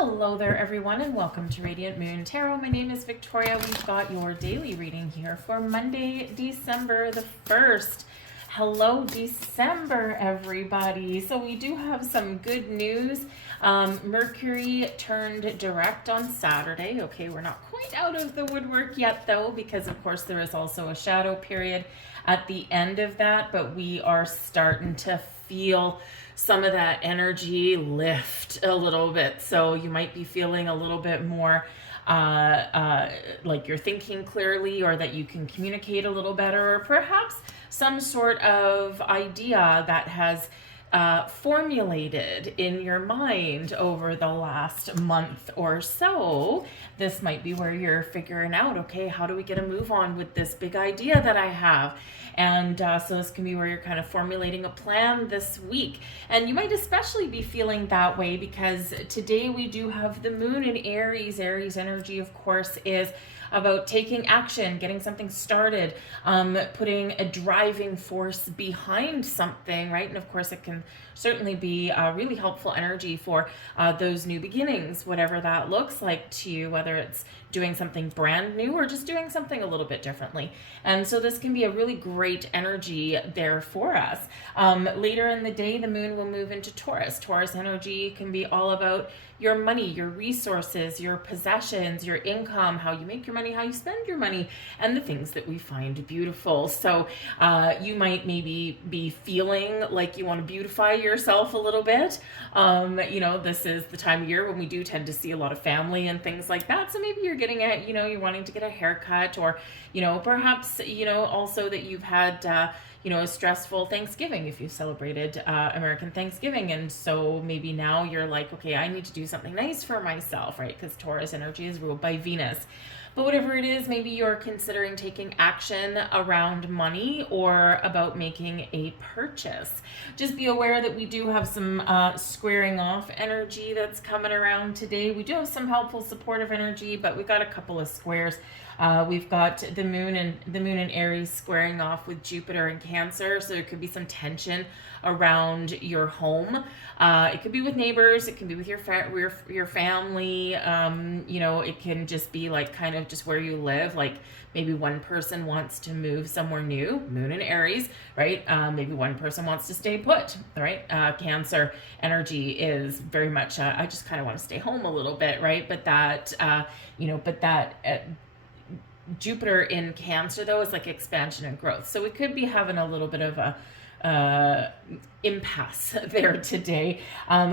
Hello there, everyone, and welcome to Radiant Moon Tarot. My name is Victoria. We've got your daily reading here for Monday, December the 1st. Hello, December, everybody. So we do have some good news. Mercury turned direct on Saturday. Okay, we're not quite out of the woodwork yet, though, because, of course, there is also a shadow period at the end of that, but we are starting to feel some of that energy lift a little bit. So you might be feeling a little bit more like you're thinking clearly, or that you can communicate a little better, or perhaps some sort of idea that has formulated in your mind over the last month or so. This might be where you're figuring out, okay, how do we get a move on with this big idea that I have? And so this can be where you're kind of formulating a plan this week. And you might especially be feeling that way because today we do have the moon in Aries. Aries energy, of course, is about taking action, getting something started, putting a driving force behind something, right? And of course, it can certainly be a really helpful energy for those new beginnings, whatever that looks like to you, whether it's doing something brand new or just doing something a little bit differently. And so this can be a really great energy there for us. Later in the day, the moon will move into Taurus. Taurus energy can be all about your money, your resources, your possessions, your income, how you make your money, how you spend your money, and the things that we find beautiful. So you might maybe be feeling like you want to beautify yourself a little bit. This is the time of year when we do tend to see a lot of family and things like that. So maybe you're getting at, you're wanting to get a haircut, or, perhaps, also that you've had, a stressful Thanksgiving if you celebrated American Thanksgiving. And so maybe now you're like, okay, I need to do something nice for myself, right? Because Taurus energy is ruled by Venus. But whatever it is, maybe you're considering taking action around money or about making a purchase. Just be aware that we do have some squaring off energy that's coming around today. We do have some helpful supportive energy, but we've got a couple of squares. We've got the moon in Aries squaring off with Jupiter in Cancer, so there could be some tension around your home. It could be with neighbors, it can be with your family. It can just be like kind of just where you live. Like maybe one person wants to move somewhere new, moon in Aries, right? Maybe one person wants to stay put, right? Cancer energy is very much, I just kind of want to stay home a little bit, right? But that, Jupiter in Cancer, though, is like expansion and growth. So we could be having a little bit of a impasse there today.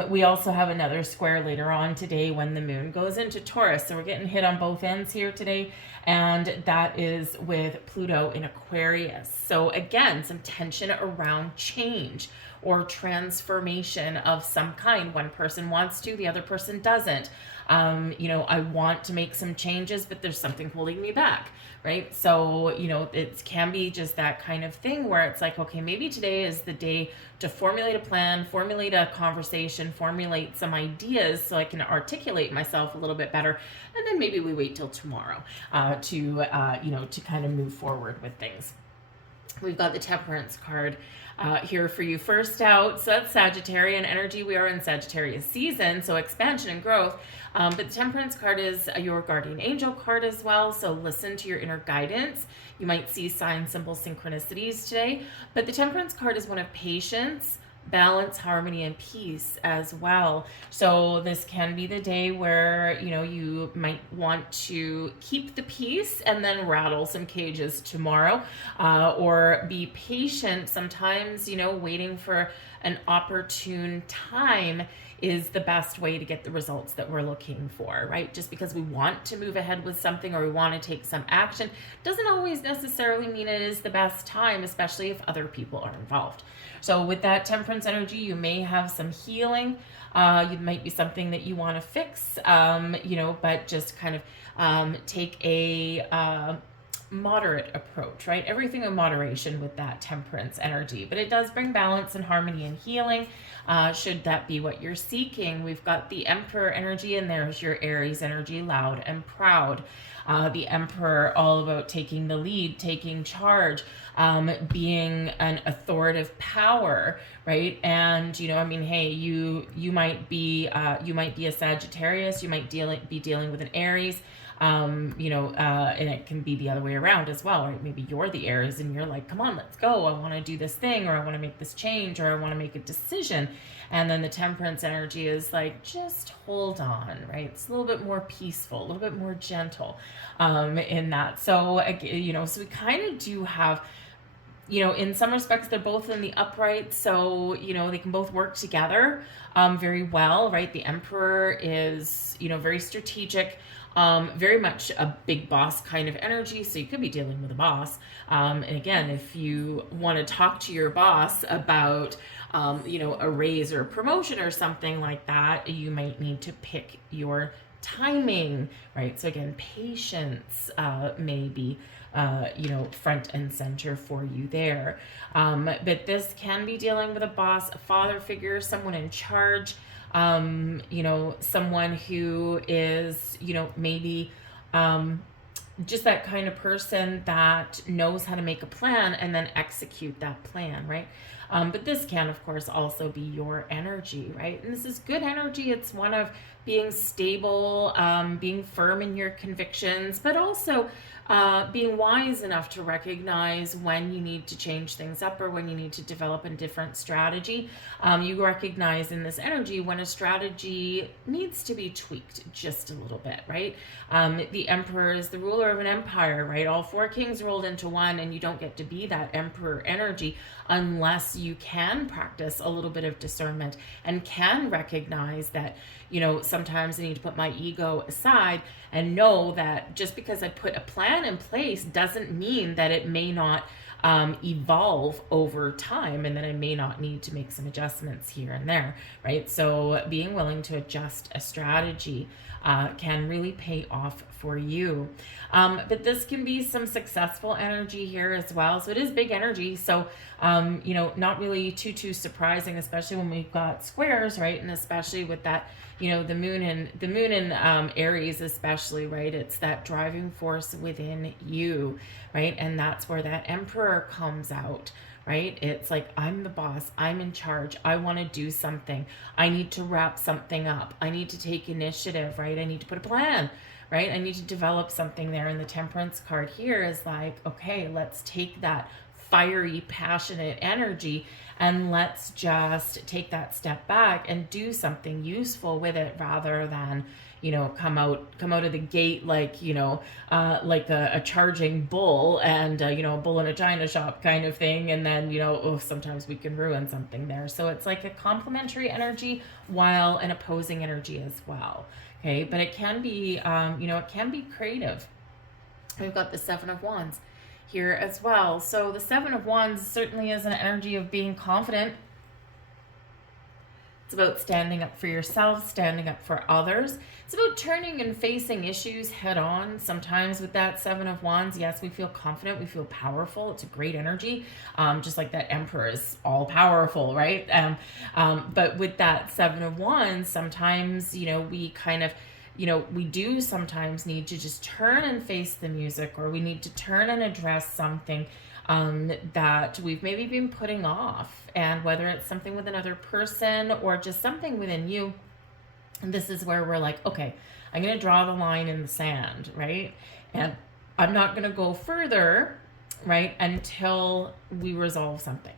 We also have another square later on today when the moon goes into Taurus. So we're getting hit on both ends here today. And that is with Pluto in Aquarius. So again, some tension around change or transformation of some kind. One person wants to, the other person doesn't. I want to make some changes, but there's something holding me back, right? So, it can be just that kind of thing where it's like, okay, maybe today is the day to formulate a plan, formulate a conversation, formulate some ideas so I can articulate myself a little bit better. And then maybe we wait till tomorrow to kind of move forward with things. We've got the Temperance card here for you first out. So that's Sagittarian energy. We are in Sagittarius season, so expansion and growth. But the Temperance card is your guardian angel card as well. So listen to your inner guidance. You might see sign, symbol, synchronicities today. But the Temperance card is one of patience, balance, harmony, and peace as well. So this can be the day where, you might want to keep the peace and then rattle some cages tomorrow, or be patient. Sometimes, waiting for an opportune time is the best way to get the results that we're looking for, right? Just because we want to move ahead with something or we want to take some action doesn't always necessarily mean it is the best time, especially if other people are involved. So with that Temperance energy, you may have some healing. You might be something that you want to fix, but just kind of take a moderate approach, right? Everything in moderation with that temperance energy, but it does bring balance and harmony and healing. Should that be what you're seeking? We've got the Emperor energy, and there's your Aries energy, loud and proud. The Emperor, all about taking the lead, taking charge, being an authoritative power, right? And I mean, hey, you might be a Sagittarius, you might be dealing with an Aries. And it can be the other way around as well, right? Maybe you're the Aries and you're like, come on, let's go. I want to do this thing, or I want to make this change, or I want to make a decision. And then the temperance energy is like, just hold on, right? It's a little bit more peaceful, a little bit more gentle in that. So, so we kind of do have, in some respects, they're both in the upright. So, they can both work together very well, right? The Emperor is, very strategic. Very much a big boss kind of energy. So you could be dealing with a boss. And again, if you want to talk to your boss about, a raise or a promotion or something like that, you might need to pick your timing, right? So again, patience may be, front and center for you there. But this can be dealing with a boss, a father figure, someone in charge. Someone who is, maybe just that kind of person that knows how to make a plan and then execute that plan, right? But this can, of course, also be your energy, right? And this is good energy. It's one of being stable, being firm in your convictions, but also being wise enough to recognize when you need to change things up or when you need to develop a different strategy. You recognize in this energy when a strategy needs to be tweaked just a little bit, right? The Emperor is the ruler of an empire, right? All four kings rolled into one, and you don't get to be that Emperor energy unless you can practice a little bit of discernment and can recognize that, sometimes I need to put my ego aside and know that just because I put a plan in place doesn't mean that it may not evolve over time, and that I may not need to make some adjustments here and there, right? So being willing to adjust a strategy can really pay off for you. But this can be some successful energy here as well. So it is big energy. So, not really too surprising, especially when we've got squares, right? And especially with that, the moon in Aries, especially, right? It's that driving force within you, right? And that's where that Emperor comes out, right? It's like, I'm the boss, I'm in charge, I want to do something, I need to wrap something up, I need to take initiative, right? I need to put a plan, right? I need to develop something there. And the Temperance card here is like, okay, let's take that fiery, passionate energy and let's just take that step back and do something useful with it, rather than come out of the gate like like a charging bull and a bull in a china shop kind of thing, and then sometimes we can ruin something there. So it's like a complementary energy while an opposing energy as well. Okay, but it can be it can be creative. We've got the Seven of Wands here as well. So the Seven of Wands certainly is an energy of being confident. It's about standing up for yourself, standing up for others. It's about turning and facing issues head on. Sometimes with that Seven of Wands, yes, we feel confident, we feel powerful. It's a great energy, just like that Emperor is all powerful, right? But with that Seven of Wands, sometimes, we kind of, we do sometimes need to just turn and face the music, or we need to turn and address something that we've maybe been putting off. And whether it's something with another person or just something within you, and this is where we're like, okay, I'm going to draw the line in the sand, right? And I'm not going to go further, right, until we resolve something,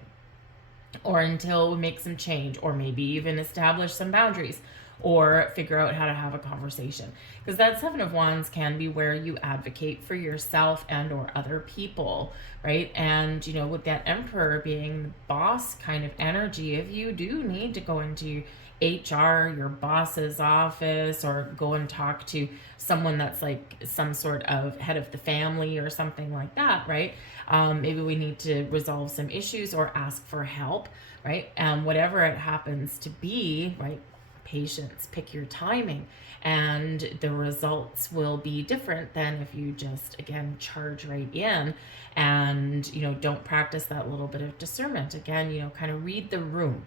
or until we make some change, or maybe even establish some boundaries, or figure out how to have a conversation. Because that Seven of Wands can be where you advocate for yourself and or other people, right? And with that Emperor being the boss kind of energy, if you do need to go into HR, your boss's office, or go and talk to someone that's like some sort of head of the family or something like that, right? Maybe we need to resolve some issues or ask for help, right? Whatever it happens to be, right? patience, pick your timing, and the results will be different than if you just, again, charge right in and, don't practice that little bit of discernment. Again, kind of read the room,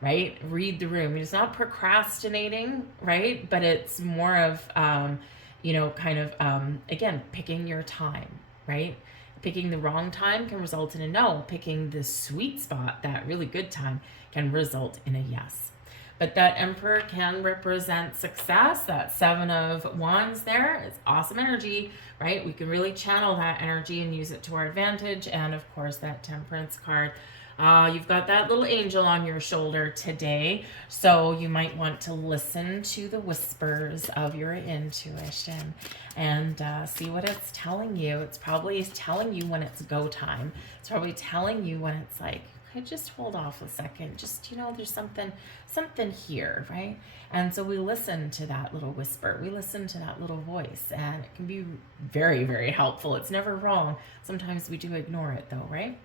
right? Read the room. It's not procrastinating, right? But it's more of, again, picking your time, right? Picking the wrong time can result in a no. Picking the sweet spot, that really good time, can result in a yes. But that Emperor can represent success. That Seven of Wands there is awesome energy, right? We can really channel that energy and use it to our advantage. And of course, that Temperance card. You've got that little angel on your shoulder today, so you might want to listen to the whispers of your intuition and see what it's telling you. It's probably telling you when it's go time. It's probably telling you when it's like, okay, just hold off a second. Just, there's something here, right? And so we listen to that little whisper. We listen to that little voice, and it can be very, very helpful. It's never wrong. Sometimes we do ignore it though, right?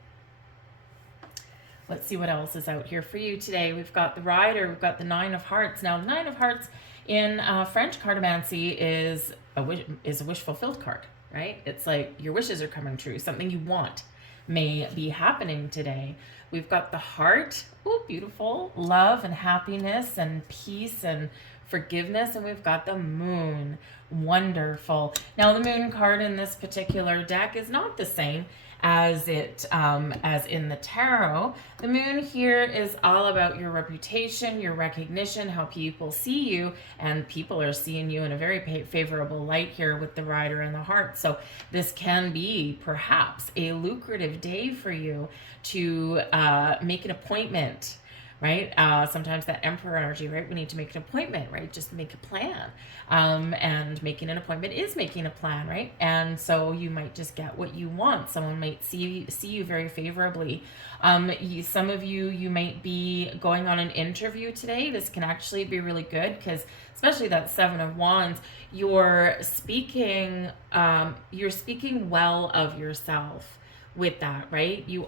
Let's see what else is out here for you today. We've got the Rider. We've got the Nine of Hearts. Now, the Nine of Hearts in French cartomancy is a wish fulfilled card, right? It's like your wishes are coming true. Something you want may be happening today. We've got the Heart. Oh, beautiful. Love and happiness and peace and forgiveness. And we've got the Moon. Wonderful. Now, the Moon card in this particular deck is not the same as in the tarot. The Moon here is all about your reputation, your recognition, how people see you, and people are seeing you in a very favorable light here with the Rider and the Heart. So this can be perhaps a lucrative day for you to make an appointment, right? Sometimes that Emperor energy, right? We need to make an appointment, right? Just make a plan. And making an appointment is making a plan, right? And so you might just get what you want. Someone might see you very favorably. Some of you might be going on an interview today. This can actually be really good because especially that Seven of Wands, you're speaking well of yourself with that, right? You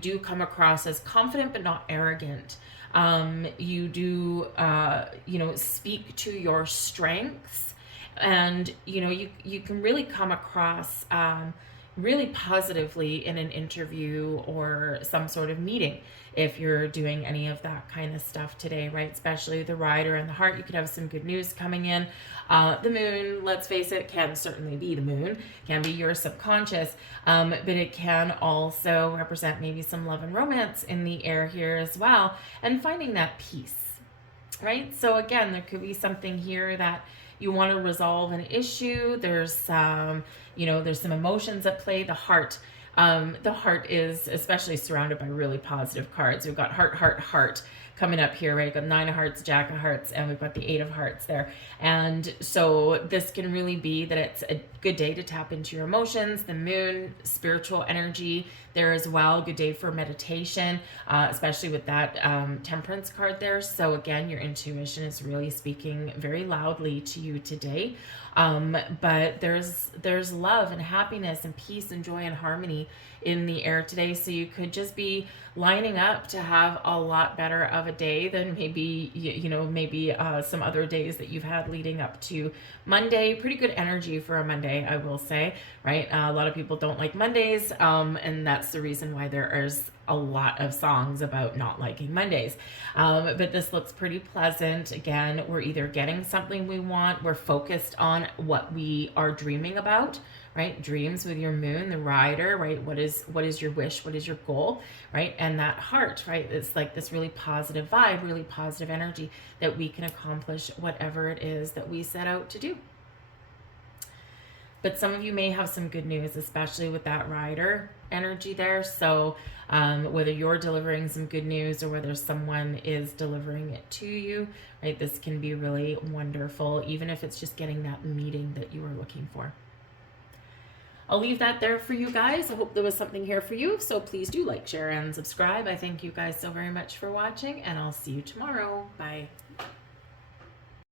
do come across as confident but not arrogant. You do speak to your strengths, and you can really come across really positively in an interview or some sort of meeting if you're doing any of that kind of stuff today, right? Especially the Rider and the Heart, you could have some good news coming in. The Moon, let's face it, can certainly be the Moon, can be your subconscious, but it can also represent maybe some love and romance in the air here as well, and finding that peace, right? So again, there could be something here that you want to resolve an issue. There's some emotions at play. The Heart is especially surrounded by really positive cards. We've got Heart coming up here, right? We've got Nine of Hearts, Jack of Hearts, and we've got the Eight of Hearts there. And so this can really be that it's a good day to tap into your emotions. The Moon, spiritual energy there as well. Good day for meditation, especially with that Temperance card there. So again, your intuition is really speaking very loudly to you today. But there's love and happiness and peace and joy and harmony in the air today. So you could just be lining up to have a lot better of a day than maybe some other days that you've had leading up to Monday. Pretty good energy for a Monday, I will say, right? A lot of people don't like Mondays, and that's the reason why there is a lot of songs about not liking Mondays. But this looks pretty pleasant. Again, we're either getting something we want, we're focused on what we are dreaming about, right? Dreams with your Moon, the Rider, right? What is your wish? What is your goal, right? And that Heart, right? It's like this really positive vibe, really positive energy that we can accomplish whatever it is that we set out to do. But some of you may have some good news, especially with that Rider energy there. So whether you're delivering some good news or whether someone is delivering it to you, right? This can be really wonderful, even if it's just getting that meeting that you were looking for. I'll leave that there for you guys. I hope there was something here for you. So please do like, share, and subscribe. I thank you guys so very much for watching, and I'll see you tomorrow. Bye.